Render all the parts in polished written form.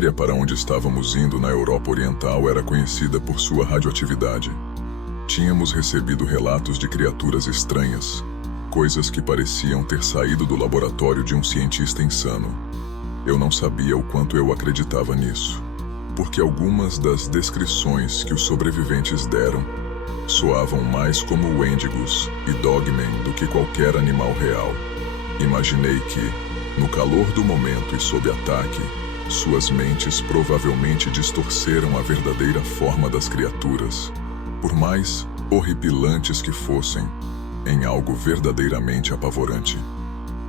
área para onde estávamos indo na Europa Oriental era conhecida por sua radioatividade. Tínhamos recebido relatos de criaturas estranhas, coisas que pareciam ter saído do laboratório de um cientista insano. Eu não sabia o quanto eu acreditava nisso, porque algumas das descrições que os sobreviventes deram soavam mais como Wendigos e Dogmen do que qualquer animal real. Imaginei que, no calor do momento e sob ataque, suas mentes provavelmente distorceram a verdadeira forma das criaturas, por mais horripilantes que fossem, em algo verdadeiramente apavorante.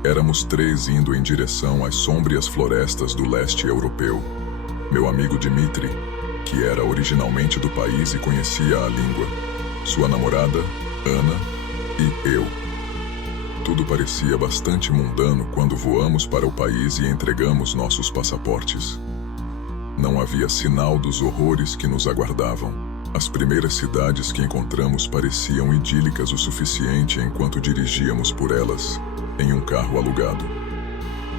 Éramos 3 indo em direção às sômbrias florestas do leste europeu. Meu amigo Dmitri, que era originalmente do país e conhecia a língua, sua namorada, Ana, e eu. Tudo parecia bastante mundano quando voamos para o país e entregamos nossos passaportes. Não havia sinal dos horrores que nos aguardavam. As primeiras cidades que encontramos pareciam idílicas o suficiente enquanto dirigíamos por elas, em um carro alugado.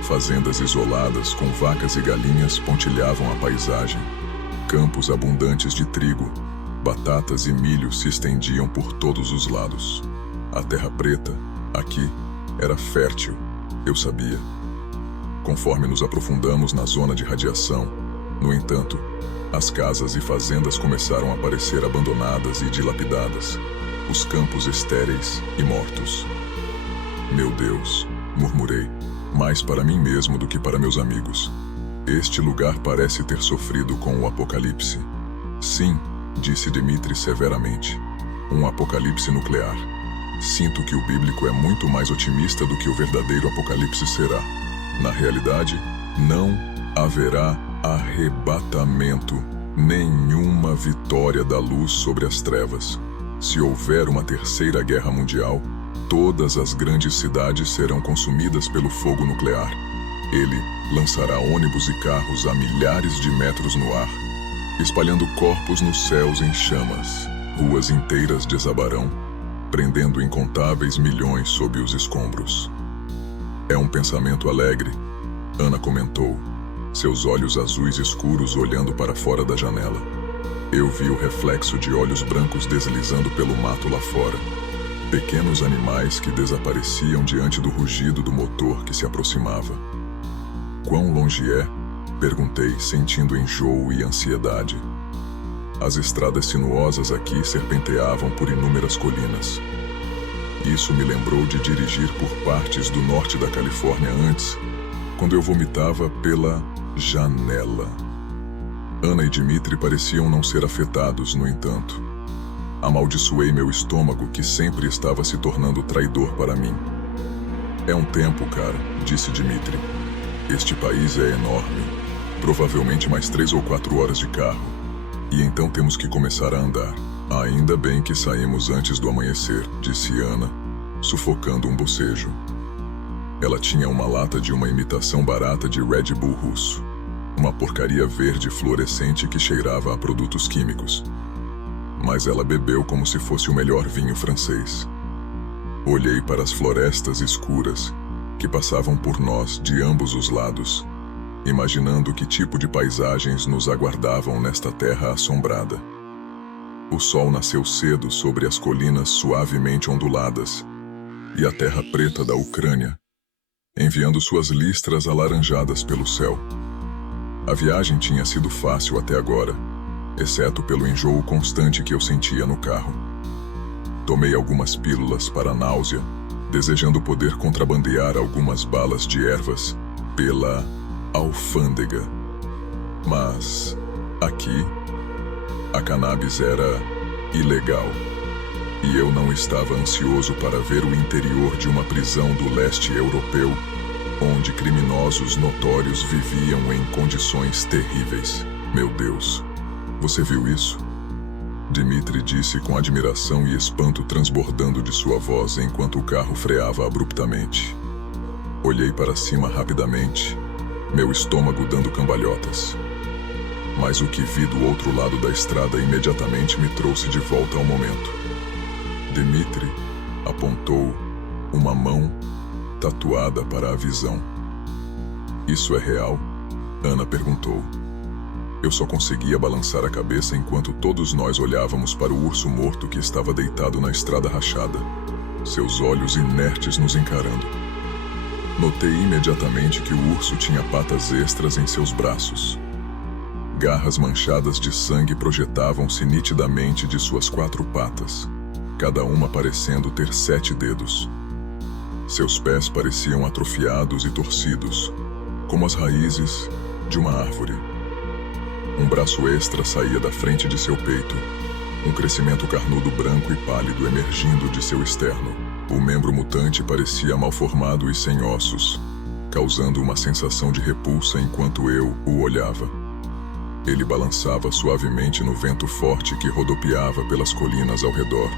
Fazendas isoladas com vacas e galinhas pontilhavam a paisagem. Campos abundantes de trigo, batatas e milho se estendiam por todos os lados. A terra preta, aqui, era fértil, eu sabia. Conforme nos aprofundamos na zona de radiação, no entanto, as casas e fazendas começaram a parecer abandonadas e dilapidadas, os campos estéreis e mortos. Meu Deus, murmurei, mais para mim mesmo do que para meus amigos. Este lugar parece ter sofrido com o apocalipse. Sim, disse Dmitri severamente, um apocalipse nuclear. Sinto que o bíblico é muito mais otimista do que o verdadeiro apocalipse será. Na realidade, não haverá arrebatamento, nenhuma vitória da luz sobre as trevas. Se houver uma terceira guerra mundial, todas as grandes cidades serão consumidas pelo fogo nuclear. Ele lançará ônibus e carros a milhares de metros no ar, espalhando corpos nos céus em chamas. Ruas inteiras desabarão, prendendo incontáveis milhões sob os escombros. É um pensamento alegre, Ana comentou, seus olhos azuis escuros olhando para fora da janela. Eu vi o reflexo de olhos brancos deslizando pelo mato lá fora. Pequenos animais que desapareciam diante do rugido do motor que se aproximava. Quão longe é? Perguntei, sentindo enjoo e ansiedade. As estradas sinuosas aqui serpenteavam por inúmeras colinas. Isso me lembrou de dirigir por partes do norte da Califórnia antes, quando eu vomitava pela janela. Ana e Dmitri pareciam não ser afetados, no entanto. Amaldiçoei meu estômago, que sempre estava se tornando traidor para mim. É um tempo, cara, disse Dmitri. Este país é enorme, provavelmente mais 3 ou 4 horas de carro. E então temos que começar a andar. Ainda bem que saímos antes do amanhecer, disse Ana, sufocando um bocejo. Ela tinha uma lata de uma imitação barata de Red Bull russo. Uma porcaria verde fluorescente que cheirava a produtos químicos. Mas ela bebeu como se fosse o melhor vinho francês. Olhei para as florestas escuras que passavam por nós de ambos os lados, imaginando que tipo de paisagens nos aguardavam nesta terra assombrada. O sol nasceu cedo sobre as colinas suavemente onduladas e a terra preta da Ucrânia, enviando suas listras alaranjadas pelo céu. A viagem tinha sido fácil até agora, exceto pelo enjoo constante que eu sentia no carro. Tomei algumas pílulas para a náusea, desejando poder contrabandear algumas balas de ervas pela alfândega. Mas, aqui, a cannabis era ilegal, e eu não estava ansioso para ver o interior de uma prisão do leste europeu, onde criminosos notórios viviam em condições terríveis. Meu Deus, você viu isso? Dmitri disse com admiração e espanto transbordando de sua voz enquanto o carro freava abruptamente. Olhei para cima rapidamente, meu estômago dando cambalhotas. Mas o que vi do outro lado da estrada imediatamente me trouxe de volta ao momento. Dmitri apontou uma mão tatuada para a visão. Isso é real? Ana perguntou. Eu só conseguia balançar a cabeça enquanto todos nós olhávamos para o urso morto que estava deitado na estrada rachada, seus olhos inertes nos encarando. Notei imediatamente que o urso tinha patas extras em seus braços. Garras manchadas de sangue projetavam-se nitidamente de suas 4 patas, cada uma parecendo ter 7 dedos. Seus pés pareciam atrofiados e torcidos, como as raízes de uma árvore. Um braço extra saía da frente de seu peito, um crescimento carnudo branco e pálido emergindo de seu externo. O membro mutante parecia mal formado e sem ossos, causando uma sensação de repulsa enquanto eu o olhava. Ele balançava suavemente no vento forte que rodopiava pelas colinas ao redor.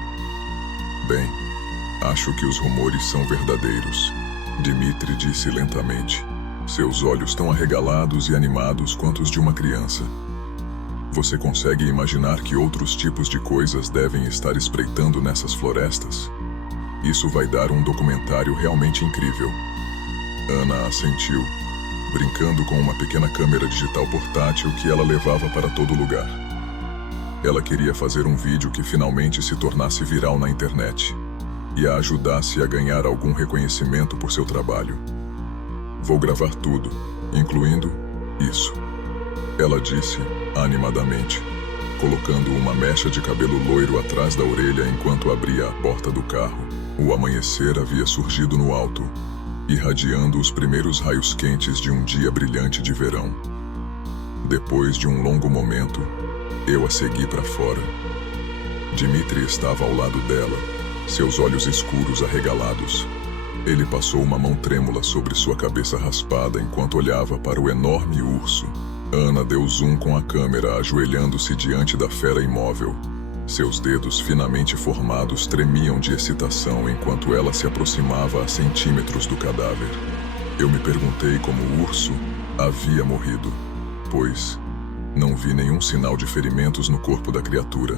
Bem, acho que os rumores são verdadeiros, Dimitri disse lentamente, seus olhos tão arregalados e animados quanto os de uma criança. Você consegue imaginar que outros tipos de coisas devem estar espreitando nessas florestas? Isso vai dar um documentário realmente incrível. Ana assentiu, brincando com uma pequena câmera digital portátil que ela levava para todo lugar. Ela queria fazer um vídeo que finalmente se tornasse viral na internet e a ajudasse a ganhar algum reconhecimento por seu trabalho. Vou gravar tudo, incluindo isso, ela disse animadamente, colocando uma mecha de cabelo loiro atrás da orelha enquanto abria a porta do carro. O amanhecer havia surgido no alto, irradiando os primeiros raios quentes de um dia brilhante de verão. Depois de um longo momento, eu a segui para fora. Dimitri estava ao lado dela, seus olhos escuros arregalados. Ele passou uma mão trêmula sobre sua cabeça raspada enquanto olhava para o enorme urso. Ana deu zoom com a câmera, ajoelhando-se diante da fera imóvel. Seus dedos finamente formados tremiam de excitação enquanto ela se aproximava a centímetros do cadáver. Eu me perguntei como o urso havia morrido, pois não vi nenhum sinal de ferimentos no corpo da criatura.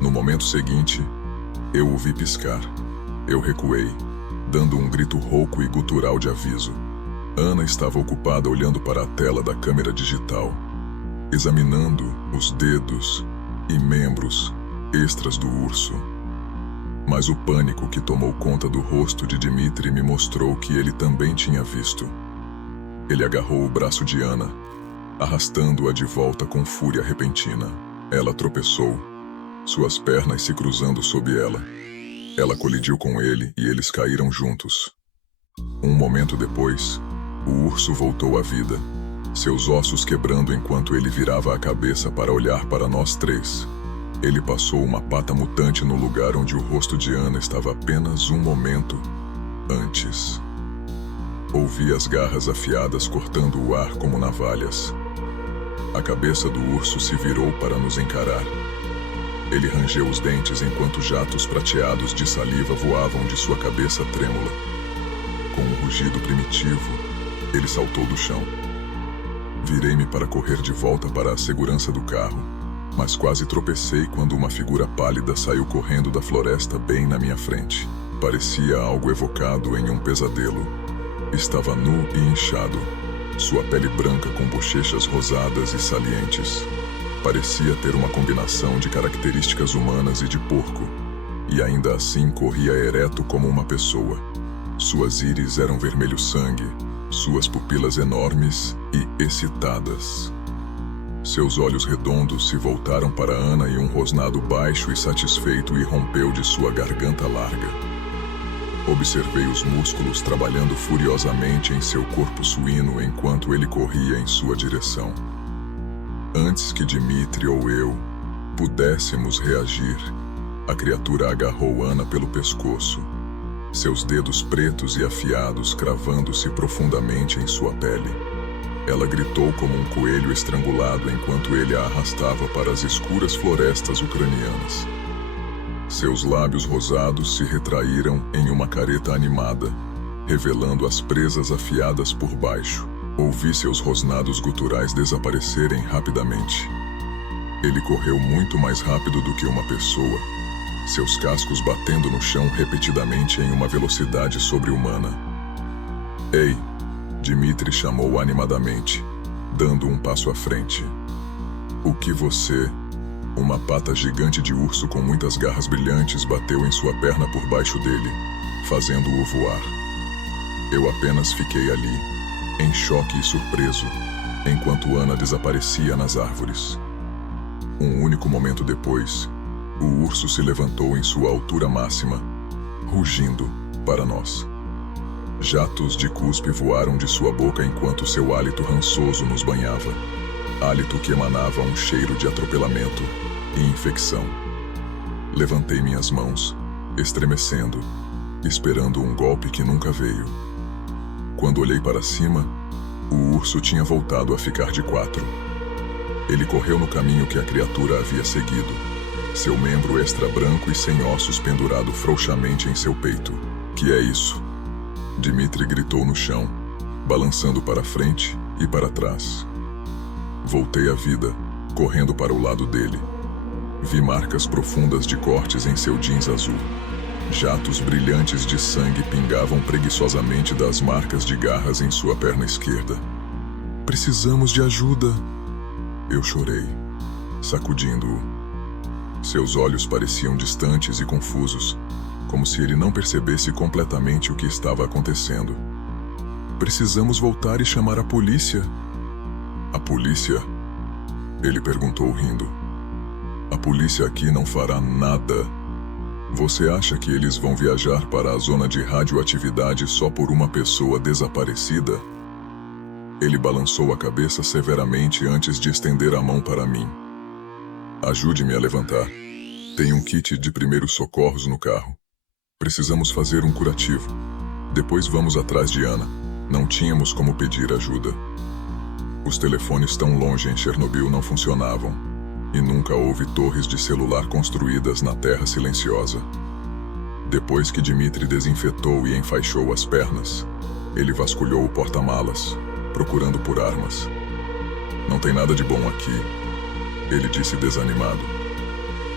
No momento seguinte, eu o vi piscar. Eu recuei, dando um grito rouco e gutural de aviso. Ana estava ocupada olhando para a tela da câmera digital, examinando os dedos e membros extras do urso. Mas o pânico que tomou conta do rosto de Dimitri me mostrou que ele também tinha visto. Ele agarrou o braço de Ana, arrastando-a de volta com fúria repentina. Ela tropeçou, suas pernas se cruzando sob ela. Ela colidiu com ele e eles caíram juntos. Um momento depois, o urso voltou à vida, seus ossos quebrando enquanto ele virava a cabeça para olhar para nós 3. Ele passou uma pata mutante no lugar onde o rosto de Ana estava apenas um momento antes. Ouvi as garras afiadas cortando o ar como navalhas. A cabeça do urso se virou para nos encarar. Ele rangeu os dentes enquanto jatos prateados de saliva voavam de sua cabeça trêmula. Com um rugido primitivo, ele saltou do chão. Virei-me para correr de volta para a segurança do carro, mas quase tropecei quando uma figura pálida saiu correndo da floresta bem na minha frente. Parecia algo evocado em um pesadelo. Estava nu e inchado, sua pele branca com bochechas rosadas e salientes. Parecia ter uma combinação de características humanas e de porco, e ainda assim corria ereto como uma pessoa. Suas íris eram vermelho sangue, suas pupilas enormes e excitadas. Seus olhos redondos se voltaram para Ana e um rosnado baixo e satisfeito irrompeu de sua garganta larga. Observei os músculos trabalhando furiosamente em seu corpo suíno enquanto ele corria em sua direção. Antes que Dimitri ou eu pudéssemos reagir, a criatura agarrou Ana pelo pescoço, seus dedos pretos e afiados cravando-se profundamente em sua pele. Ela gritou como um coelho estrangulado enquanto ele a arrastava para as escuras florestas ucranianas. Seus lábios rosados se retraíram em uma careta animada, revelando as presas afiadas por baixo. Ouvi seus rosnados guturais desaparecerem rapidamente. Ele correu muito mais rápido do que uma pessoa, seus cascos batendo no chão repetidamente em uma velocidade sobre-humana. Ei! Dimitri chamou animadamente, dando um passo à frente. O que você... Uma pata gigante de urso com muitas garras brilhantes bateu em sua perna por baixo dele, fazendo-o voar. Eu apenas fiquei ali, em choque e surpreso, enquanto Ana desaparecia nas árvores. Um único momento depois, o urso se levantou em sua altura máxima, rugindo para nós. Jatos de cuspe voaram de sua boca enquanto seu hálito rançoso nos banhava. Hálito que emanava um cheiro de atropelamento e infecção. Levantei minhas mãos, estremecendo, esperando um golpe que nunca veio. Quando olhei para cima, o urso tinha voltado a ficar de quatro. Ele correu no caminho que a criatura havia seguido, seu membro extra branco e sem ossos pendurado frouxamente em seu peito. Que é isso? Dmitri gritou no chão, balançando para frente e para trás. Voltei à vida, correndo para o lado dele. Vi marcas profundas de cortes em seu jeans azul. Jatos brilhantes de sangue pingavam preguiçosamente das marcas de garras em sua perna esquerda. Precisamos de ajuda. Eu chorei, sacudindo-o. Seus olhos pareciam distantes e confusos, como se ele não percebesse completamente o que estava acontecendo. Precisamos voltar e chamar a polícia. A polícia? Ele perguntou rindo. A polícia aqui não fará nada. Você acha que eles vão viajar para a zona de radioatividade só por uma pessoa desaparecida? Ele balançou a cabeça severamente antes de estender a mão para mim. Ajude-me a levantar. Tem um kit de primeiros socorros no carro. Precisamos fazer um curativo. Depois vamos atrás de Ana. Não tínhamos como pedir ajuda. Os telefones tão longe em Chernobyl não funcionavam, e nunca houve torres de celular construídas na Terra Silenciosa. Depois que Dmitri desinfetou e enfaixou as pernas, ele vasculhou o porta-malas, procurando por armas. Não tem nada de bom aqui, ele disse desanimado.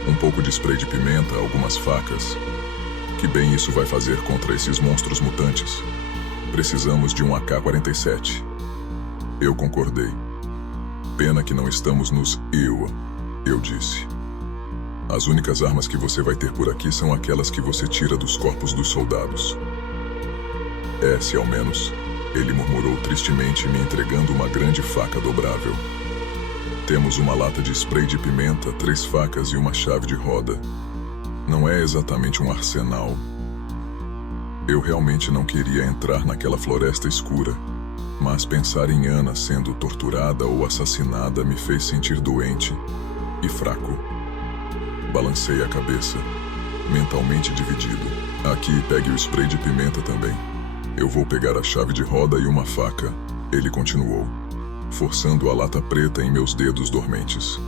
Um pouco de spray de pimenta, algumas facas. Que bem isso vai fazer contra esses monstros mutantes? Precisamos de um AK-47. Eu concordei. Pena que não estamos nos Iowa, eu disse. As únicas armas que você vai ter por aqui são aquelas que você tira dos corpos dos soldados. Se ao menos, ele murmurou tristemente, me entregando uma grande faca dobrável. Temos uma lata de spray de pimenta, 3 facas e uma chave de roda. Não é exatamente um arsenal. Eu realmente não queria entrar naquela floresta escura, mas pensar em Ana sendo torturada ou assassinada me fez sentir doente e fraco. Balancei a cabeça, mentalmente dividido. Aqui, pegue o spray de pimenta também. Eu vou pegar a chave de roda e uma faca, ele continuou, forçando a lata preta em meus dedos dormentes.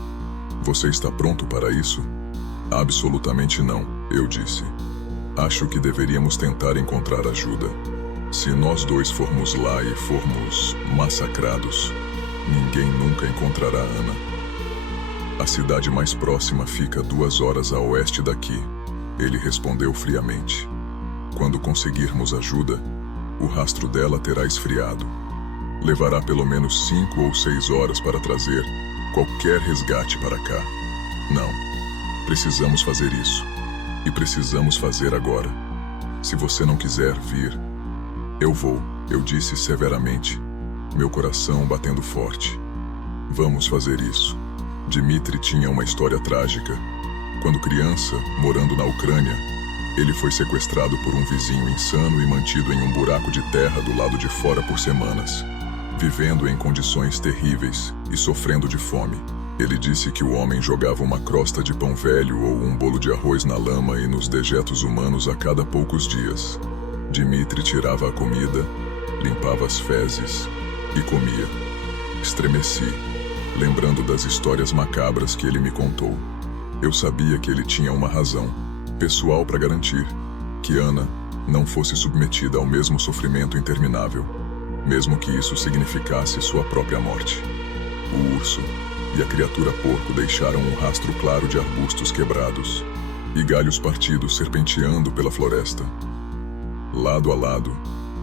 Você está pronto para isso? Absolutamente não, eu disse. Acho que deveríamos tentar encontrar ajuda. Se nós dois formos lá e formos massacrados, ninguém nunca encontrará Ana. A cidade mais próxima fica 2 horas a oeste daqui, ele respondeu friamente. Quando conseguirmos ajuda, o rastro dela terá esfriado. Levará pelo menos 5 ou 6 horas para trazer qualquer resgate para cá. Não, precisamos fazer isso. E precisamos fazer agora. Se você não quiser vir, eu vou, eu disse severamente, meu coração batendo forte. Vamos fazer isso. Dmitri tinha uma história trágica. Quando criança, morando na Ucrânia, ele foi sequestrado por um vizinho insano e mantido em um buraco de terra do lado de fora por semanas, vivendo em condições terríveis e sofrendo de fome. Ele disse que o homem jogava uma crosta de pão velho ou um bolo de arroz na lama e nos dejetos humanos a cada poucos dias. Dmitri tirava a comida, limpava as fezes e comia. Estremeci, lembrando das histórias macabras que ele me contou. Eu sabia que ele tinha uma razão pessoal para garantir que Ana não fosse submetida ao mesmo sofrimento interminável, mesmo que isso significasse sua própria morte. O urso e a criatura porco deixaram um rastro claro de arbustos quebrados e galhos partidos serpenteando pela floresta. Lado a lado,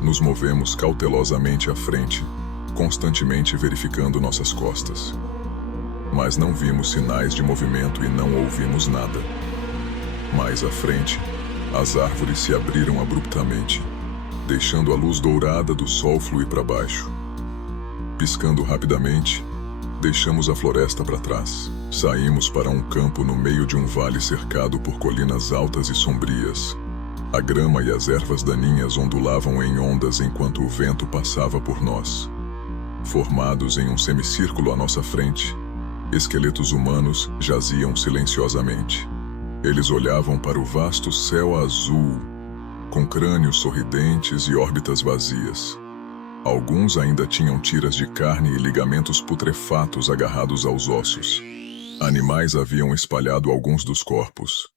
nos movemos cautelosamente à frente, constantemente verificando nossas costas. mas não vimos sinais de movimento e não ouvimos nada. Mais à frente, as árvores se abriram abruptamente, deixando a luz dourada do sol fluir para baixo. Piscando rapidamente, deixamos a floresta para trás. Saímos para um campo no meio de um vale cercado por colinas altas e sombrias. A grama e as ervas daninhas ondulavam em ondas enquanto o vento passava por nós. Formados em um semicírculo à nossa frente, esqueletos humanos jaziam silenciosamente. Eles olhavam para o vasto céu azul, com crânios sorridentes e órbitas vazias. Alguns ainda tinham tiras de carne e ligamentos putrefatos agarrados aos ossos. Animais haviam espalhado alguns dos corpos,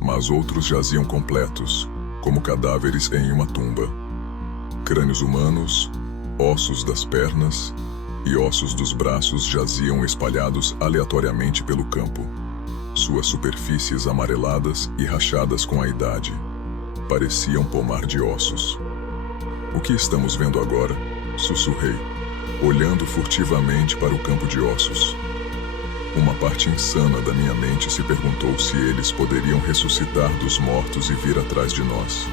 mas outros jaziam completos, como cadáveres em uma tumba. Crânios humanos, ossos das pernas e ossos dos braços jaziam espalhados aleatoriamente pelo campo, suas superfícies amareladas e rachadas com a idade. Pareciam pomar de ossos. "O que estamos vendo agora?" sussurrei, olhando furtivamente para o campo de ossos. Uma parte insana da minha mente se perguntou se eles poderiam ressuscitar dos mortos e vir atrás de nós.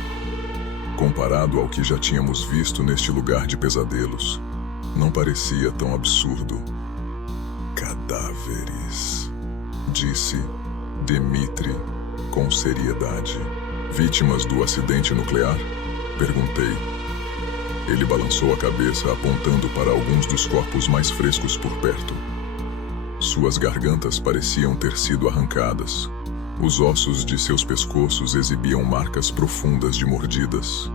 Comparado ao que já tínhamos visto neste lugar de pesadelos, não parecia tão absurdo. "Cadáveres", disse Dmitri com seriedade. "Vítimas do acidente nuclear?" perguntei. Ele balançou a cabeça apontando para alguns dos corpos mais frescos por perto. Suas gargantas pareciam ter sido arrancadas. Os ossos de seus pescoços exibiam marcas profundas de mordidas.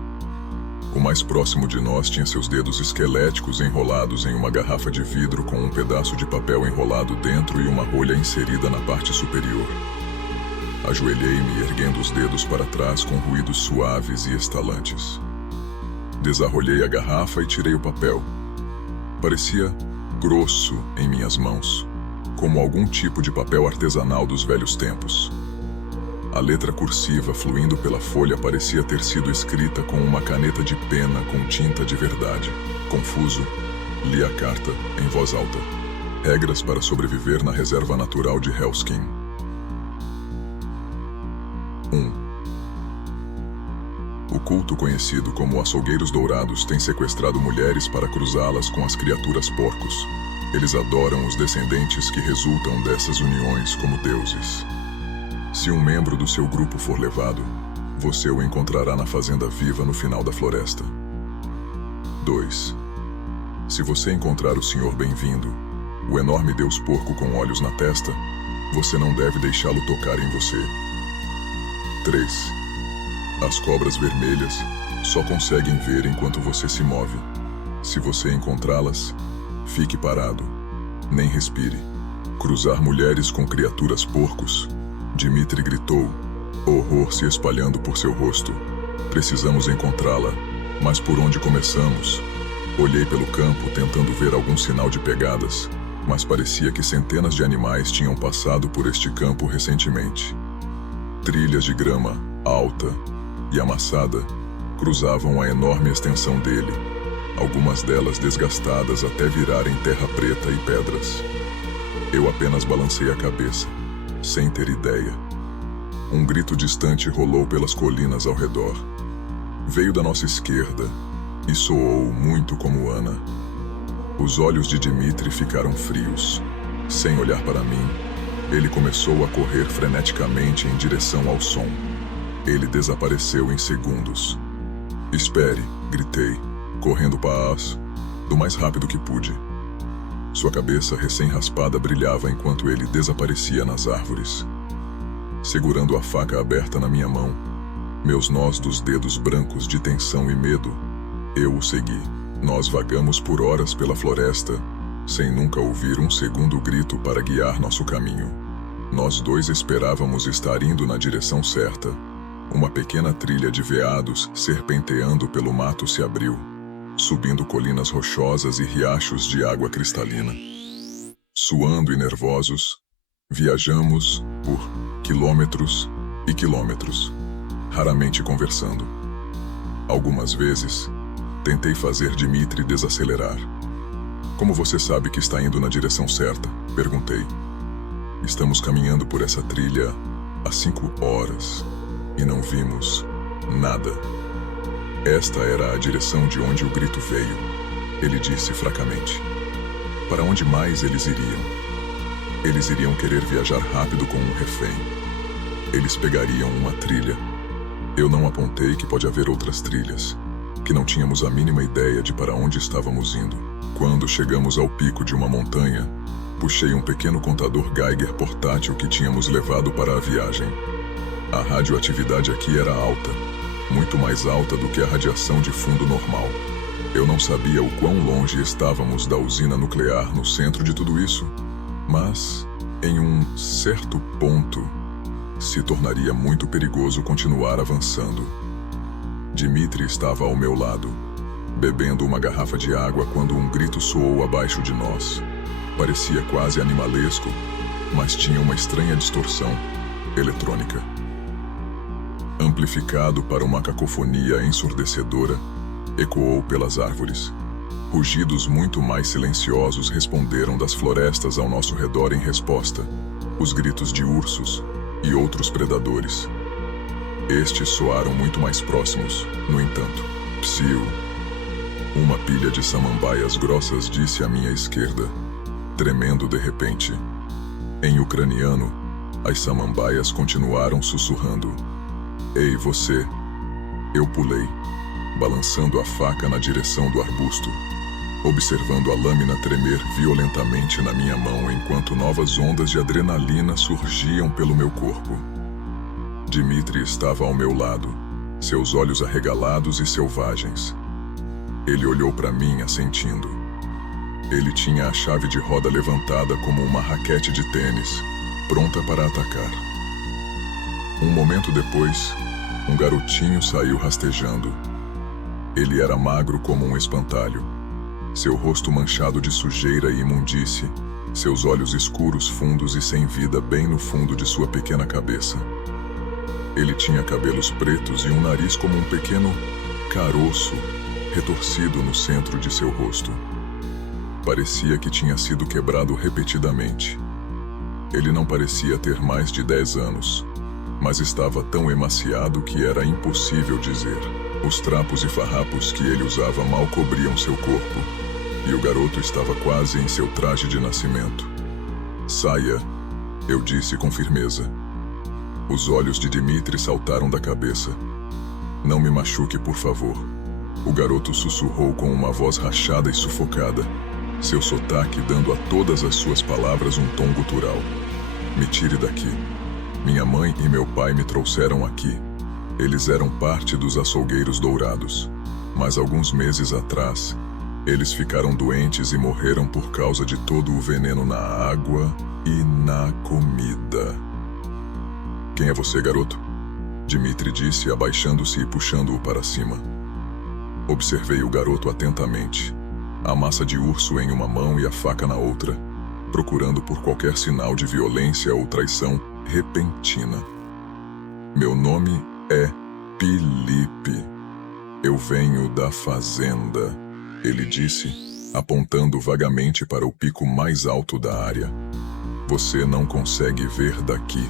O mais próximo de nós tinha seus dedos esqueléticos enrolados em uma garrafa de vidro com um pedaço de papel enrolado dentro e uma rolha inserida na parte superior. Ajoelhei-me, erguendo os dedos para trás com ruídos suaves e estalantes. Desarrolhei a garrafa e tirei o papel. Parecia grosso em minhas mãos, como algum tipo de papel artesanal dos velhos tempos. A letra cursiva fluindo pela folha parecia ter sido escrita com uma caneta de pena com tinta de verdade. Confuso, li a carta em voz alta. Regras para sobreviver na reserva natural de Hellskin. 1. O culto conhecido como Açougueiros Dourados tem sequestrado mulheres para cruzá-las com as criaturas porcos. Eles adoram os descendentes que resultam dessas uniões como deuses. Se um membro do seu grupo for levado, você o encontrará na fazenda viva no final da floresta. 2. Se você encontrar o Senhor Bem-vindo, o enorme deus porco com olhos na testa, você não deve deixá-lo tocar em você. 3. As cobras vermelhas só conseguem ver enquanto você se move. Se você encontrá-las, fique parado, nem respire. Cruzar mulheres com criaturas porcos? Dmitri gritou, horror se espalhando por seu rosto. Precisamos encontrá-la, mas por onde começamos? Olhei pelo campo tentando ver algum sinal de pegadas, mas parecia que centenas de animais tinham passado por este campo recentemente. Trilhas de grama alta e amassada cruzavam a enorme extensão dele, algumas delas desgastadas até virarem terra preta e pedras. Eu apenas balancei a cabeça, sem ter ideia. Um grito distante rolou pelas colinas ao redor. Veio da nossa esquerda e soou muito como Ana. Os olhos de Dmitri ficaram frios. Sem olhar para mim, ele começou a correr freneticamente em direção ao som. Ele desapareceu em segundos. "Espere", gritei, correndo do mais rápido que pude. Sua cabeça recém-raspada brilhava enquanto ele desaparecia nas árvores. Segurando a faca aberta na minha mão, meus nós dos dedos brancos de tensão e medo, eu o segui. Nós vagamos por horas pela floresta, sem nunca ouvir um segundo grito para guiar nosso caminho. Nós dois esperávamos estar indo na direção certa. Uma pequena trilha de veados serpenteando pelo mato se abriu, subindo colinas rochosas e riachos de água cristalina. Suando e nervosos, viajamos por quilômetros e quilômetros, raramente conversando. Algumas vezes, tentei fazer Dmitri desacelerar. "Como você sabe que está indo na direção certa?", perguntei. Estamos caminhando por essa trilha há 5 horas e não vimos nada. Esta era a direção de onde o grito veio, ele disse fracamente. Para onde mais eles iriam? Eles iriam querer viajar rápido com um refém. Eles pegariam uma trilha. Eu não apontei que pode haver outras trilhas, que não tínhamos a mínima ideia de para onde estávamos indo. Quando chegamos ao pico de uma montanha, puxei um pequeno contador Geiger portátil que tínhamos levado para a viagem. A radioatividade aqui era alta, muito mais alta do que a radiação de fundo normal. Eu não sabia o quão longe estávamos da usina nuclear no centro de tudo isso, mas, em um certo ponto, se tornaria muito perigoso continuar avançando. Dmitri estava ao meu lado, bebendo uma garrafa de água quando um grito soou abaixo de nós. Parecia quase animalesco, mas tinha uma estranha distorção eletrônica. Amplificado para uma cacofonia ensurdecedora, ecoou pelas árvores. Rugidos muito mais silenciosos responderam das florestas ao nosso redor em resposta, os gritos de ursos e outros predadores. Estes soaram muito mais próximos, no entanto. Psiu. Uma pilha de samambaias grossas disse à minha esquerda, tremendo de repente. Em ucraniano, as samambaias continuaram sussurrando. Ei, você! Eu pulei, balançando a faca na direção do arbusto, observando a lâmina tremer violentamente na minha mão enquanto novas ondas de adrenalina surgiam pelo meu corpo. Dmitri estava ao meu lado, seus olhos arregalados e selvagens. Ele olhou para mim assentindo. Ele tinha a chave de roda levantada como uma raquete de tênis, pronta para atacar. Um momento depois, um garotinho saiu rastejando. Ele era magro como um espantalho, seu rosto manchado de sujeira e imundície, seus olhos escuros, fundos e sem vida bem no fundo de sua pequena cabeça. Ele tinha cabelos pretos e um nariz como um pequeno caroço retorcido no centro de seu rosto. Parecia que tinha sido quebrado repetidamente. Ele não parecia ter mais de 10 anos, mas estava tão emaciado que era impossível dizer. Os trapos e farrapos que ele usava mal cobriam seu corpo, e o garoto estava quase em seu traje de nascimento. Saia, eu disse com firmeza. Os olhos de Dmitri saltaram da cabeça. Não me machuque, por favor. O garoto sussurrou com uma voz rachada e sufocada, seu sotaque dando a todas as suas palavras um tom gutural. Me tire daqui. Minha mãe e meu pai me trouxeram aqui. Eles eram parte dos açougueiros dourados, mas alguns meses atrás, eles ficaram doentes e morreram por causa de todo o veneno na água e na comida. Quem é você, garoto? Dmitri disse, abaixando-se e puxando-o para cima. Observei o garoto atentamente, a massa de urso em uma mão e a faca na outra, procurando por qualquer sinal de violência ou traição repentina. Meu nome é Filipe. Eu venho da fazenda, ele disse, apontando vagamente para o pico mais alto da área. Você não consegue ver daqui,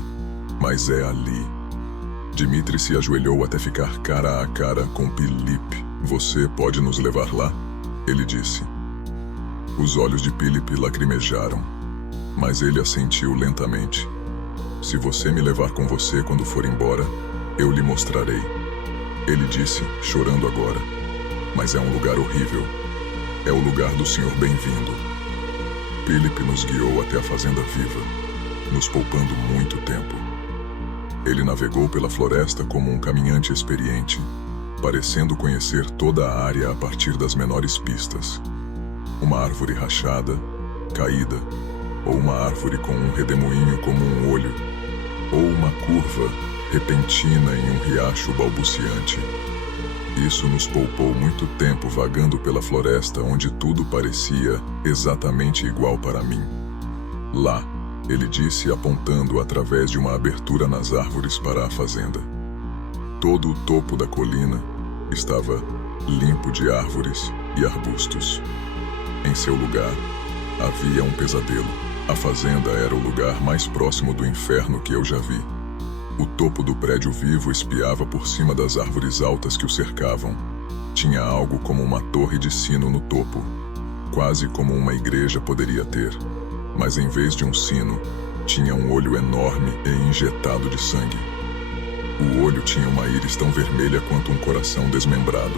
mas é ali. Dmitri se ajoelhou até ficar cara a cara com Filipe. Você pode nos levar lá? Ele disse. Os olhos de Filipe lacrimejaram, mas ele assentiu lentamente. Se você me levar com você quando for embora, eu lhe mostrarei. Ele disse, chorando agora. Mas é um lugar horrível. É o lugar do Senhor Bem-vindo. Filipe nos guiou até a fazenda viva, nos poupando muito tempo. Ele navegou pela floresta como um caminhante experiente, parecendo conhecer toda a área a partir das menores pistas. Uma árvore rachada, caída, ou uma árvore com um redemoinho como um olho, ou uma curva repentina em um riacho balbuciante. Isso nos poupou muito tempo vagando pela floresta onde tudo parecia exatamente igual para mim. Lá, ele disse apontando através de uma abertura nas árvores para a fazenda. Todo o topo da colina estava limpo de árvores e arbustos. Em seu lugar, havia um pesadelo. A fazenda era o lugar mais próximo do inferno que eu já vi. O topo do prédio vivo espiava por cima das árvores altas que o cercavam. Tinha algo como uma torre de sino no topo, quase como uma igreja poderia ter. Mas em vez de um sino, tinha um olho enorme e injetado de sangue. O olho tinha uma íris tão vermelha quanto um coração desmembrado.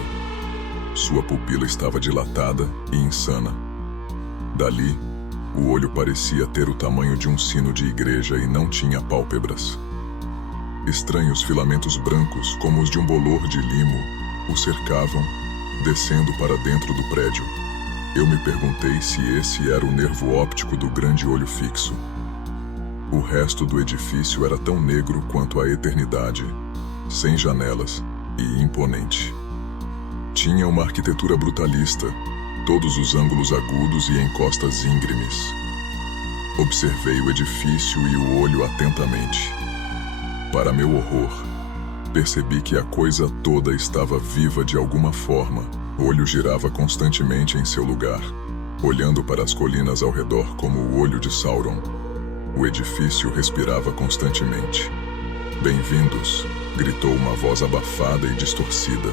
Sua pupila estava dilatada e insana. Dali, o olho parecia ter o tamanho de um sino de igreja e não tinha pálpebras. Estranhos filamentos brancos, como os de um bolor de limo, o cercavam, descendo para dentro do prédio. Eu me perguntei se esse era o nervo óptico do grande olho fixo. O resto do edifício era tão negro quanto a eternidade, sem janelas e imponente. Tinha uma arquitetura brutalista, todos os ângulos agudos e encostas íngremes. Observei o edifício e o olho atentamente. Para meu horror, percebi que a coisa toda estava viva de alguma forma. O olho girava constantemente em seu lugar, olhando para as colinas ao redor como o olho de Sauron. O edifício respirava constantemente. "Bem-vindos", gritou uma voz abafada e distorcida.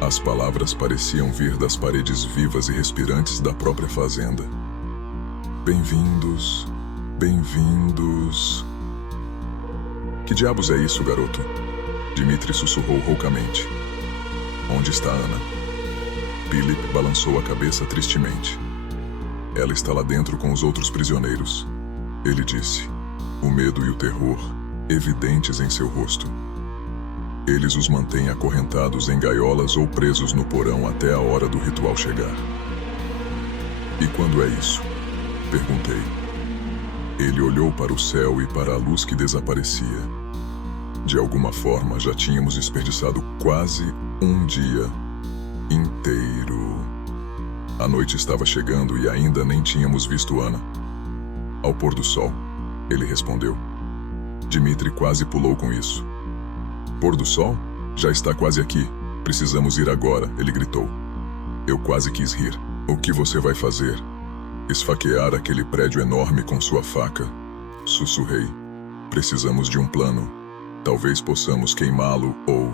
As palavras pareciam vir das paredes vivas e respirantes da própria fazenda. "Bem-vindos, bem-vindos." "Que diabos é isso, garoto?" Dmitri sussurrou roucamente. "Onde está Ana?" Philip balançou a cabeça tristemente. "Ela está lá dentro com os outros prisioneiros", ele disse, o medo e o terror evidentes em seu rosto. "Eles os mantêm acorrentados em gaiolas ou presos no porão até a hora do ritual chegar." "E quando é isso?" perguntei. Ele olhou para o céu e para a luz que desaparecia. De alguma forma, já tínhamos desperdiçado quase um dia inteiro. A noite estava chegando e ainda nem tínhamos visto Ana. "Ao pôr do sol", ele respondeu. Dmitri quase pulou com isso. "Pôr do sol? Já está quase aqui. Precisamos ir agora", ele gritou. Eu quase quis rir. "O que você vai fazer?" "Esfaquear aquele prédio enorme com sua faca", sussurrei. "Precisamos de um plano. Talvez possamos queimá-lo ou..."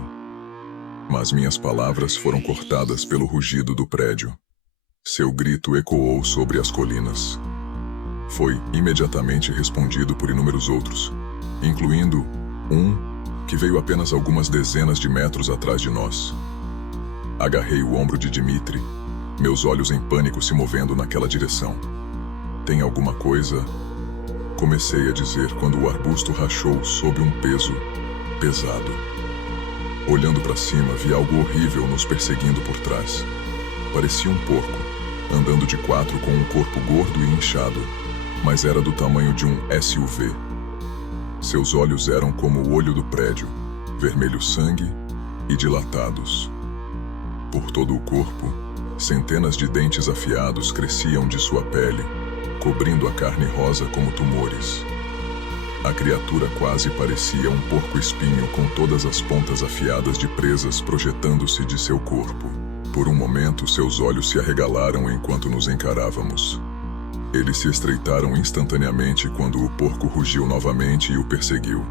Mas minhas palavras foram cortadas pelo rugido do prédio. Seu grito ecoou sobre as colinas. Foi imediatamente respondido por inúmeros outros, incluindo um que veio apenas algumas dezenas de metros atrás de nós. Agarrei o ombro de Dmitri, meus olhos em pânico se movendo naquela direção. "Tem alguma coisa?" comecei a dizer quando o arbusto rachou sob um peso pesado. Olhando para cima, vi algo horrível nos perseguindo por trás. Parecia um porco, andando de quatro com um corpo gordo e inchado, mas era do tamanho de um SUV. Seus olhos eram como o olho do prédio, vermelho sangue e dilatados. Por todo o corpo, centenas de dentes afiados cresciam de sua pele, cobrindo a carne rosa como tumores. A criatura quase parecia um porco-espinho com todas as pontas afiadas de presas projetando-se de seu corpo. Por um momento, seus olhos se arregalaram enquanto nos encarávamos. Eles se estreitaram instantaneamente quando o porco rugiu novamente e o perseguiu.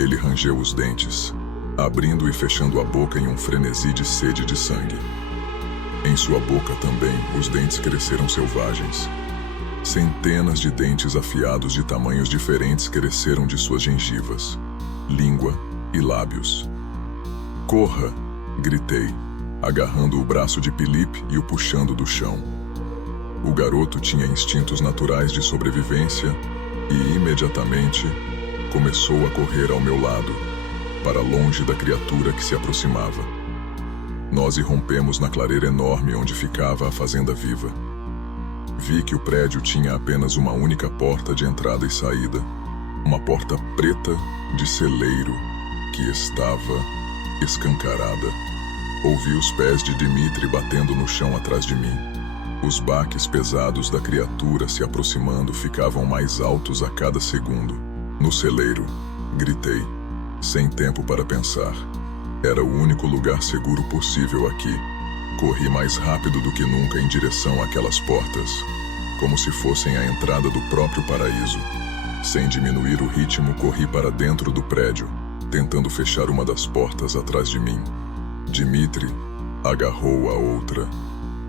Ele rangeu os dentes, abrindo e fechando a boca em um frenesi de sede de sangue. Em sua boca também, os dentes cresceram selvagens. Centenas de dentes afiados de tamanhos diferentes cresceram de suas gengivas, língua e lábios. "Corra!" gritei, agarrando o braço de Philip e o puxando do chão. O garoto tinha instintos naturais de sobrevivência e, imediatamente, começou a correr ao meu lado, para longe da criatura que se aproximava. Nós irrompemos na clareira enorme onde ficava a fazenda viva. Vi que o prédio tinha apenas uma única porta de entrada e saída, uma porta preta de celeiro que estava escancarada. Ouvi os pés de Dmitri batendo no chão atrás de mim. Os baques pesados da criatura se aproximando ficavam mais altos a cada segundo. "No celeiro", gritei, sem tempo para pensar. Era o único lugar seguro possível aqui. Corri mais rápido do que nunca em direção àquelas portas. como se fossem a entrada do próprio paraíso. Sem diminuir o ritmo, corri para dentro do prédio, tentando fechar uma das portas atrás de mim. Dmitri agarrou a outra.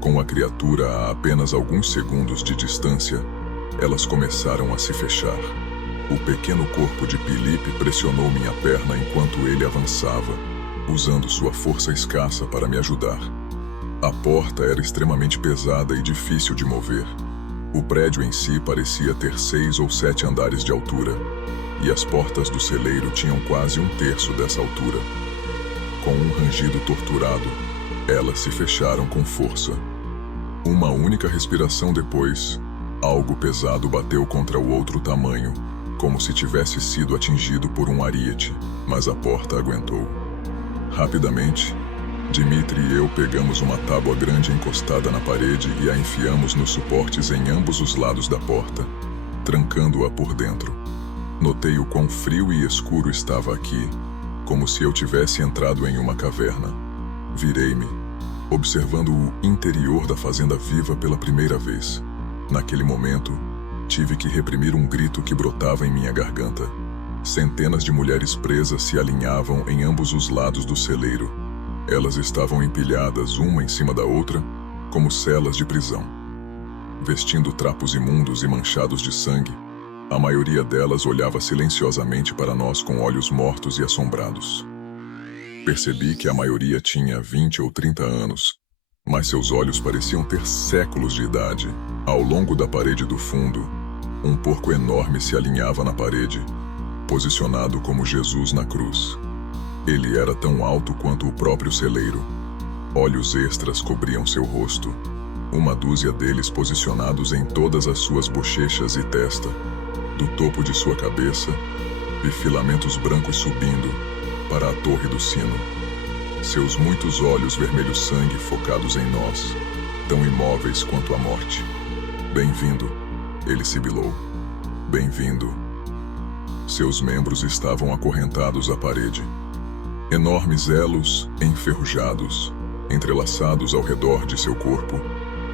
Com a criatura a apenas alguns segundos de distância, elas começaram a se fechar. O pequeno corpo de Pilip pressionou minha perna enquanto ele avançava, usando sua força escassa para me ajudar. A porta era extremamente pesada e difícil de mover. O prédio em si parecia ter 6 ou 7 andares de altura, e as portas do celeiro tinham quase 1/3 dessa altura. Com um rangido torturado, elas se fecharam com força. Uma única respiração depois, algo pesado bateu contra o outro tamanho, como se tivesse sido atingido por um ariete, mas a porta aguentou. Rapidamente, Dmitri e eu pegamos uma tábua grande encostada na parede e a enfiamos nos suportes em ambos os lados da porta, trancando-a por dentro. Notei o quão frio e escuro estava aqui, como se eu tivesse entrado em uma caverna. Virei-me, observando o interior da fazenda viva pela primeira vez. Naquele momento, tive que reprimir um grito que brotava em minha garganta. Centenas de mulheres presas se alinhavam em ambos os lados do celeiro. Elas estavam empilhadas uma em cima da outra, como celas de prisão. Vestindo trapos imundos e manchados de sangue, a maioria delas olhava silenciosamente para nós com olhos mortos e assombrados. Percebi que a maioria tinha 20 ou 30 anos, mas seus olhos pareciam ter séculos de idade. Ao longo da parede do fundo, um porco enorme se alinhava na parede, posicionado como Jesus na cruz. Ele era tão alto quanto o próprio celeiro. Olhos extras cobriam seu rosto, uma dúzia deles posicionados em todas as suas bochechas e testa. Do topo de sua cabeça, vi filamentos brancos subindo para a torre do sino. Seus muitos olhos vermelho-sangue focados em nós, tão imóveis quanto a morte. "Bem-vindo", ele sibilou. "Bem-vindo." Seus membros estavam acorrentados à parede. Enormes elos enferrujados, entrelaçados ao redor de seu corpo,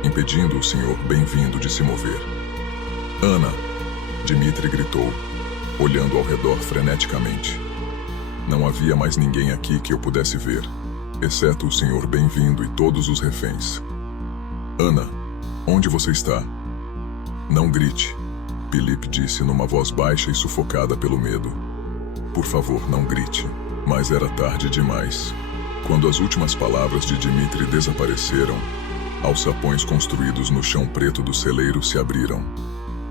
impedindo o senhor Bem-vindo de se mover. "Ana!" Dmitri gritou, olhando ao redor freneticamente. Não havia mais ninguém aqui que eu pudesse ver, exceto o senhor Bem-vindo e todos os reféns. "Ana, onde você está?" "Não grite", Pilip disse numa voz baixa e sufocada pelo medo. "Por favor, não grite." Mas era tarde demais. Quando as últimas palavras de Dmitri desapareceram, alçapões construídos no chão preto do celeiro se abriram.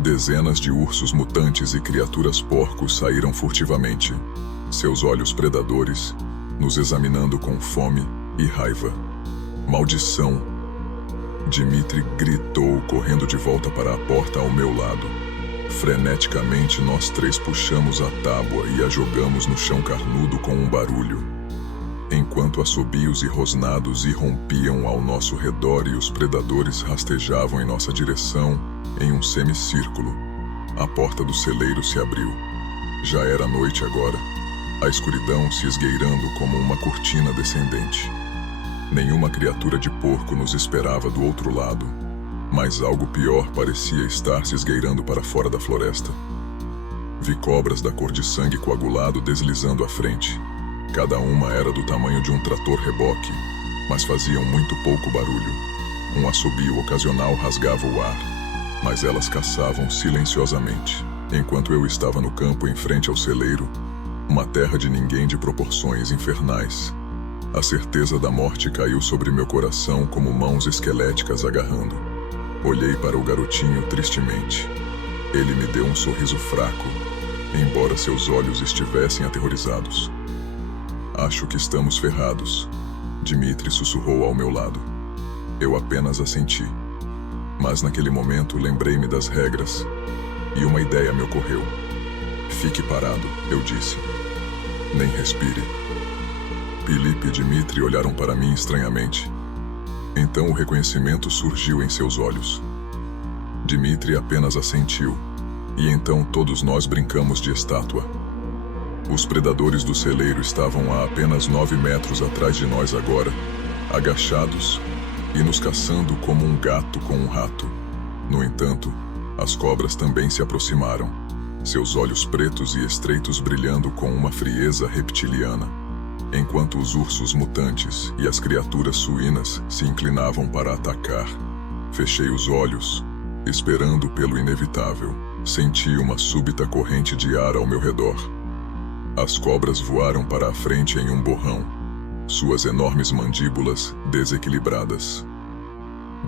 Dezenas de ursos mutantes e criaturas porcos saíram furtivamente, seus olhos predadores, nos examinando com fome e raiva. "Maldição!" Dmitri gritou, correndo de volta para a porta ao meu lado. Freneticamente, nós três puxamos a tábua e a jogamos no chão carnudo com um barulho. Enquanto assobios e rosnados irrompiam ao nosso redor e os predadores rastejavam em nossa direção em um semicírculo, a porta do celeiro se abriu. Já era noite agora, a escuridão se esgueirando como uma cortina descendente. Nenhuma criatura de porco nos esperava do outro lado, mas algo pior parecia estar se esgueirando para fora da floresta. Vi cobras da cor de sangue coagulado deslizando à frente. Cada uma era do tamanho de um trator-reboque, mas faziam muito pouco barulho. Um assobio ocasional rasgava o ar, mas elas caçavam silenciosamente. Enquanto eu estava no campo em frente ao celeiro, uma terra de ninguém de proporções infernais. A certeza da morte caiu sobre meu coração como mãos esqueléticas agarrando. Olhei para o garotinho tristemente. Ele me deu um sorriso fraco, embora seus olhos estivessem aterrorizados. "Acho que estamos ferrados", Dmitri sussurrou ao meu lado. Eu apenas assenti. Mas naquele momento lembrei-me das regras, e uma ideia me ocorreu. "Fique parado", eu disse. "Nem respire." Pilip e Dmitri olharam para mim estranhamente. Então o reconhecimento surgiu em seus olhos. Dmitri apenas assentiu, e então todos nós brincamos de estátua. Os predadores do celeiro estavam a apenas 9 metros atrás de nós agora, agachados e nos caçando como um gato com um rato. No entanto, as cobras também se aproximaram, seus olhos pretos e estreitos brilhando com uma frieza reptiliana, enquanto os ursos mutantes e as criaturas suínas se inclinavam para atacar. Fechei os olhos, esperando pelo inevitável. Senti uma súbita corrente de ar ao meu redor. As cobras voaram para a frente em um borrão, suas enormes mandíbulas desequilibradas.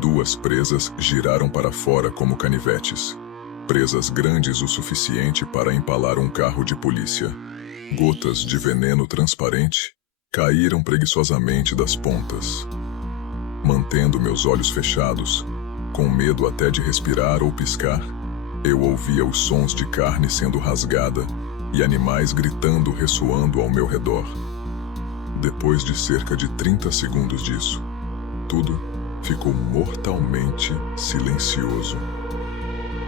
Duas presas giraram para fora como canivetes, presas grandes o suficiente para empalar um carro de polícia. Gotas de veneno transparente caíram preguiçosamente das pontas. Mantendo meus olhos fechados, com medo até de respirar ou piscar, eu ouvia os sons de carne sendo rasgada e animais gritando ressoando ao meu redor. Depois de cerca de 30 segundos disso, tudo ficou mortalmente silencioso.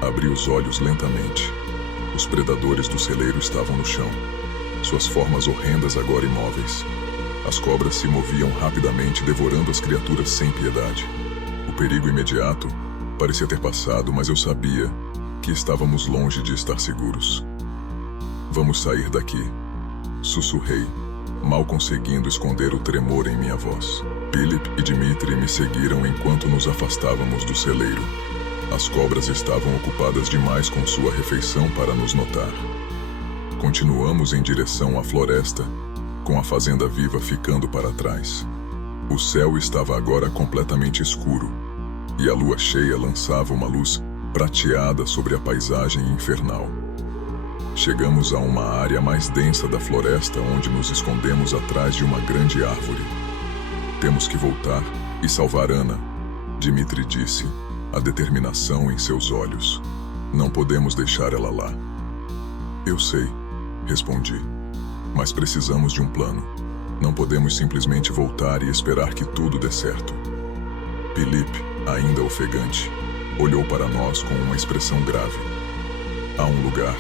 Abri os olhos lentamente. Os predadores do celeiro estavam no chão, suas formas horrendas agora imóveis. As cobras se moviam rapidamente, devorando as criaturas sem piedade. O perigo imediato parecia ter passado, mas eu sabia que estávamos longe de estar seguros. Vamos sair daqui, sussurrei, mal conseguindo esconder o tremor em minha voz. Philip e Dmitri me seguiram enquanto nos afastávamos do celeiro. As cobras estavam ocupadas demais com sua refeição para nos notar. Continuamos em direção à floresta, com a fazenda viva ficando para trás. O céu estava agora completamente escuro, e a lua cheia lançava uma luz prateada sobre a paisagem infernal. Chegamos a uma área mais densa da floresta onde nos escondemos atrás de uma grande árvore. Temos que voltar e salvar Ana, Dmitri disse, a determinação em seus olhos. Não podemos deixar ela lá. Eu sei, respondi, mas precisamos de um plano. Não podemos simplesmente voltar e esperar que tudo dê certo. Philip, ainda ofegante, olhou para nós com uma expressão grave. Há um lugar,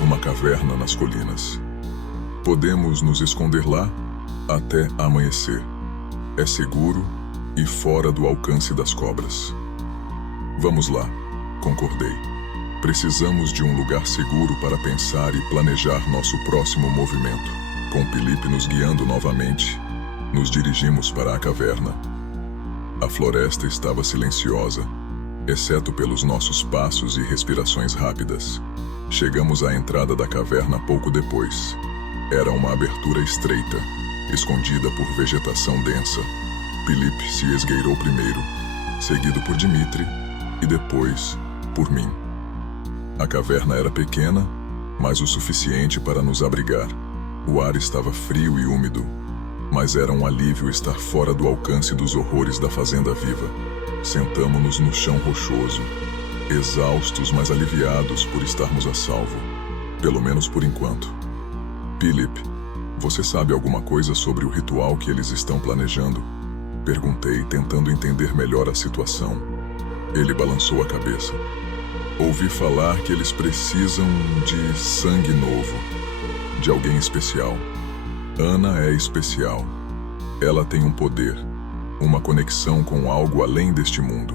uma caverna nas colinas. Podemos nos esconder lá até amanhecer. É seguro e fora do alcance das cobras. Vamos lá, concordei. Precisamos de um lugar seguro para pensar e planejar nosso próximo movimento. Com Philip nos guiando novamente, nos dirigimos para a caverna. A floresta estava silenciosa, exceto pelos nossos passos e respirações rápidas. Chegamos à entrada da caverna pouco depois. Era uma abertura estreita, escondida por vegetação densa. Philip se esgueirou primeiro, seguido por Dmitri e depois por mim. A caverna era pequena, mas o suficiente para nos abrigar. O ar estava frio e úmido, mas era um alívio estar fora do alcance dos horrores da fazenda viva. Sentamo-nos no chão rochoso, exaustos, mas aliviados por estarmos a salvo, pelo menos por enquanto. Philip, você sabe alguma coisa sobre o ritual que eles estão planejando? Perguntei, tentando entender melhor a situação. Ele balançou a cabeça. Ouvi falar que eles precisam de sangue novo, de alguém especial. Ana é especial. Ela tem um poder, uma conexão com algo além deste mundo.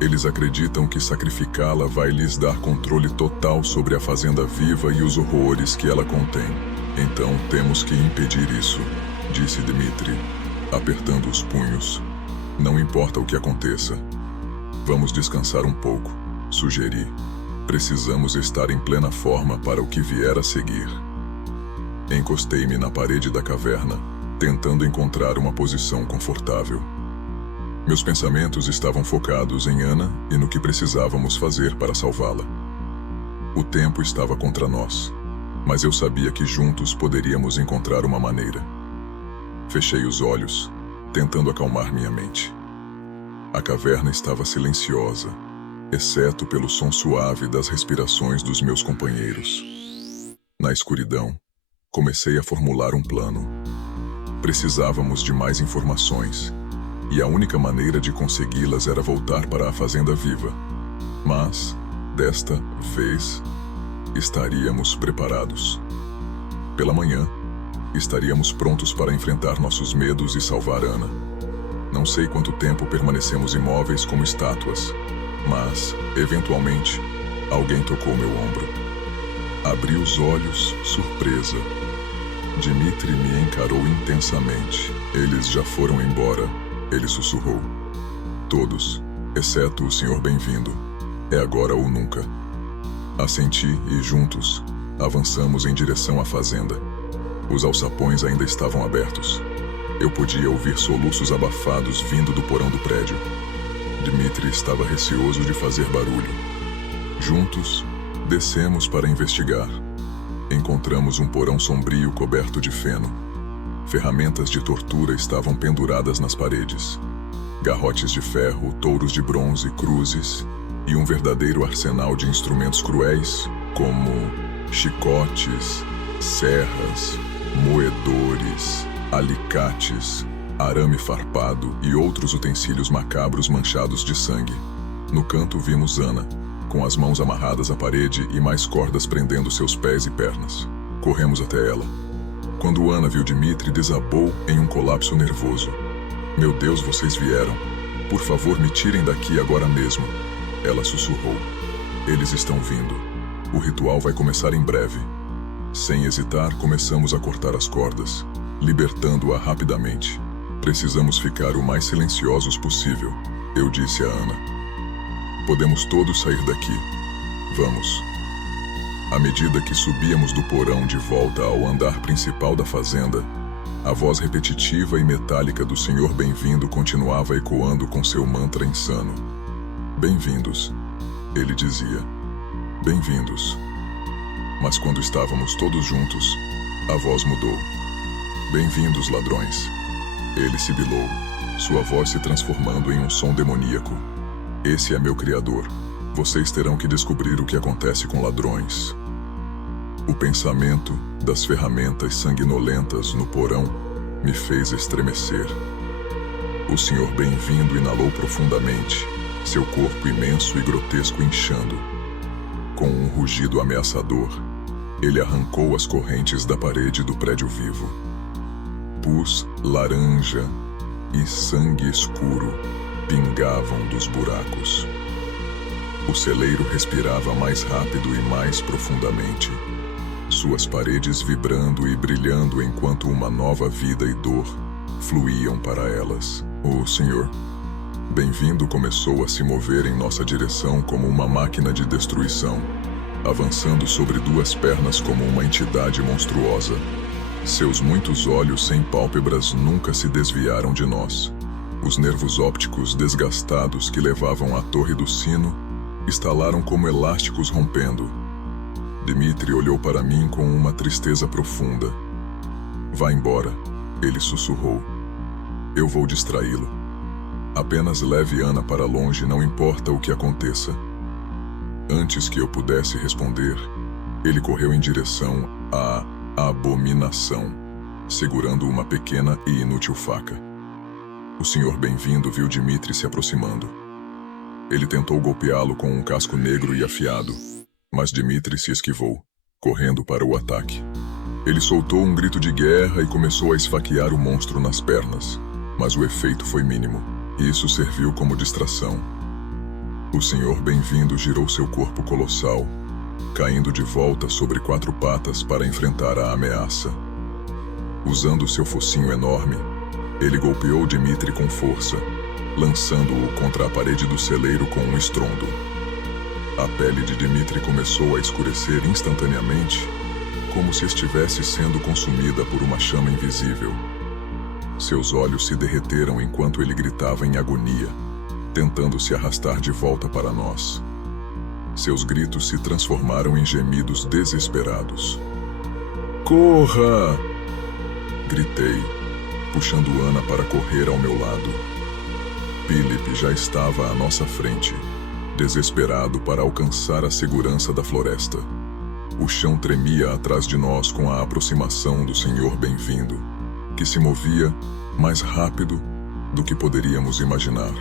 Eles acreditam que sacrificá-la vai lhes dar controle total sobre a fazenda viva e os horrores que ela contém. Então temos que impedir isso, disse Dmitri, apertando os punhos. Não importa o que aconteça. Vamos descansar um pouco, sugeri. Precisamos estar em plena forma para o que vier a seguir. Encostei-me na parede da caverna, tentando encontrar uma posição confortável. Meus pensamentos estavam focados em Ana e no que precisávamos fazer para salvá-la. O tempo estava contra nós, mas eu sabia que juntos poderíamos encontrar uma maneira. Fechei os olhos, tentando acalmar minha mente. A caverna estava silenciosa, exceto pelo som suave das respirações dos meus companheiros. Na escuridão, comecei a formular um plano. Precisávamos de mais informações, e a única maneira de consegui-las era voltar para a fazenda viva. Mas, desta vez, estaríamos preparados. Pela manhã, estaríamos prontos para enfrentar nossos medos e salvar Ana. Não sei quanto tempo permanecemos imóveis como estátuas, Mas, eventualmente, alguém tocou meu ombro. Abri os olhos, surpresa. Dmitri me encarou intensamente. Eles já foram embora, ele sussurrou. Todos, exceto o senhor bem-vindo. É agora ou nunca. Assenti e, juntos, avançamos em direção à fazenda. Os alçapões ainda estavam abertos. Eu podia ouvir soluços abafados vindo do porão do prédio. Dmitri estava receoso de fazer barulho. Juntos, descemos para investigar. Encontramos um porão sombrio coberto de feno. Ferramentas de tortura estavam penduradas nas paredes. Garrotes de ferro, touros de bronze, cruzes e um verdadeiro arsenal de instrumentos cruéis, como chicotes, serras, moedores, alicates, arame farpado e outros utensílios macabros manchados de sangue. No canto vimos Ana, com as mãos amarradas à parede e mais cordas prendendo seus pés e pernas. Corremos até ela. Quando Ana viu Dmitri, desabou em um colapso nervoso. Meu Deus, vocês vieram. Por favor, me tirem daqui agora mesmo. Ela sussurrou. Eles estão vindo. O ritual vai começar em breve. Sem hesitar, começamos a cortar as cordas, libertando-a rapidamente. Precisamos ficar o mais silenciosos possível, eu disse a Ana. Podemos todos sair daqui. Vamos. À medida que subíamos do porão de volta ao andar principal da fazenda, a voz repetitiva e metálica do Senhor Bem-vindo continuava ecoando com seu mantra insano. Bem-vindos, ele dizia. Bem-vindos. Mas quando estávamos todos juntos, a voz mudou. Bem-vindos, ladrões. Ele sibilou, sua voz se transformando em um som demoníaco. Esse é meu criador. Vocês terão que descobrir o que acontece com ladrões. O pensamento das ferramentas sanguinolentas no porão me fez estremecer. O Senhor Bem-vindo inalou profundamente, seu corpo imenso e grotesco inchando. Com um rugido ameaçador, ele arrancou as correntes da parede do prédio vivo. Pus laranja e sangue escuro pingavam dos buracos. O celeiro respirava mais rápido e mais profundamente, suas paredes vibrando e brilhando enquanto uma nova vida e dor fluíam para elas. O Senhor Bem-vindo começou a se mover em nossa direção como uma máquina de destruição, avançando sobre duas pernas como uma entidade monstruosa. Seus muitos olhos sem pálpebras nunca se desviaram de nós. Os nervos ópticos desgastados que levavam à torre do sino estalaram como elásticos rompendo. Dmitri olhou para mim com uma tristeza profunda. Vá embora, ele sussurrou. Eu vou distraí-lo. Apenas leve Ana para longe, não importa o que aconteça. Antes que eu pudesse responder, ele correu em direção à abominação, segurando uma pequena e inútil faca. O Senhor Bem-vindo viu Dmitri se aproximando. Ele tentou golpeá-lo com um casco negro e afiado, mas Dmitri se esquivou, correndo para o ataque. Ele soltou um grito de guerra e começou a esfaquear o monstro nas pernas, mas o efeito foi mínimo, e isso serviu como distração. O Senhor Bem-vindo girou seu corpo colossal, caindo de volta sobre quatro patas para enfrentar a ameaça. Usando seu focinho enorme, ele golpeou Dmitri com força, lançando-o contra a parede do celeiro com um estrondo. A pele de Dmitri começou a escurecer instantaneamente, como se estivesse sendo consumida por uma chama invisível. Seus olhos se derreteram enquanto ele gritava em agonia, tentando se arrastar de volta para nós. Seus gritos se transformaram em gemidos desesperados. Corra! Gritei, puxando Ana para correr ao meu lado. Philip já estava à nossa frente, desesperado para alcançar a segurança da floresta. O chão tremia atrás de nós com a aproximação do Senhor Bem-vindo, que se movia mais rápido do que poderíamos imaginar.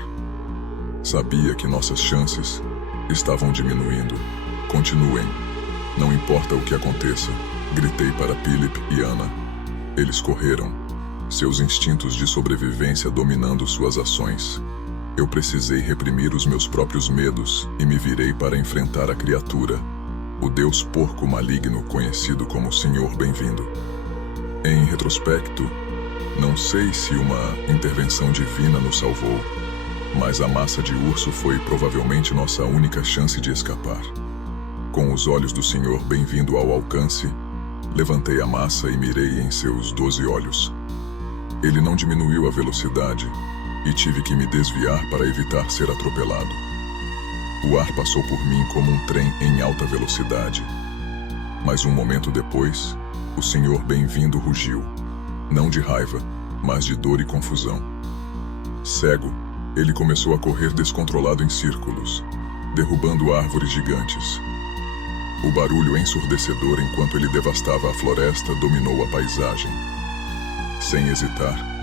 Sabia que nossas chances estavam diminuindo. Continuem. Não importa o que aconteça, gritei para Philip e Ana. Eles correram, seus instintos de sobrevivência dominando suas ações. Eu precisei reprimir os meus próprios medos e me virei para enfrentar a criatura, o Deus porco maligno conhecido como Senhor Bem-vindo. Em retrospecto, não sei se uma intervenção divina nos salvou, mas a massa de urso foi provavelmente nossa única chance de escapar. Com os olhos do Senhor Bem-vindo ao alcance, levantei a massa e mirei em seus 12 olhos. Ele não diminuiu a velocidade e tive que me desviar para evitar ser atropelado. O ar passou por mim como um trem em alta velocidade. Mas um momento depois, o Senhor Bem-vindo rugiu, não de raiva, mas de dor e confusão. Cego, ele começou a correr descontrolado em círculos, derrubando árvores gigantes. O barulho ensurdecedor enquanto ele devastava a floresta dominou a paisagem. Sem hesitar,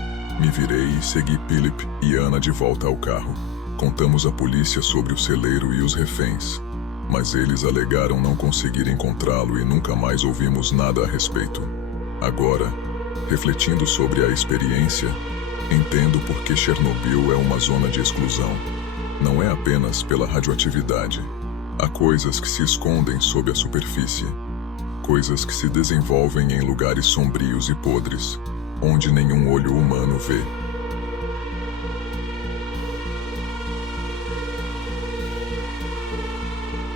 me virei e segui Philip e Ana de volta ao carro. Contamos à polícia sobre o celeiro e os reféns, mas eles alegaram não conseguir encontrá-lo e nunca mais ouvimos nada a respeito. Agora, refletindo sobre a experiência, entendo por que Chernobyl é uma zona de exclusão. Não é apenas pela radioatividade. Há coisas que se escondem sob a superfície, coisas que se desenvolvem em lugares sombrios e podres, onde nenhum olho humano vê.